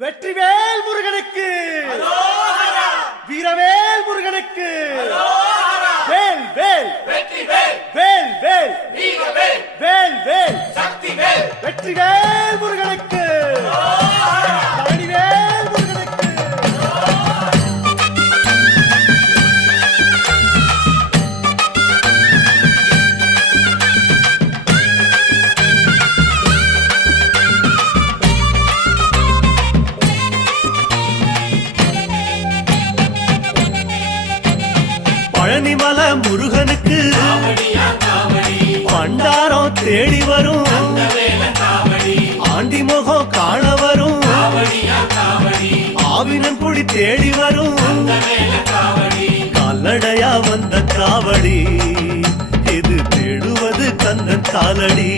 வெற்றிவேல் முருகனுக்கு, வீரவேல் முருகனுக்கு, வேல் வேல் வேல் வேல் வேல் வேல் வெற்றிவேல் முருகனுக்கு, பழனிவேல் முருகனுக்கு. பழனிமலை முருகனுக்கு பண்டாரம் தேடி வரும், ஆண்டி முகம் காண வரும், ஆவினங்குடி தேடி வரும், கால்நடையா வந்த காவடி இது தேடுவது கந்தன் காலடி.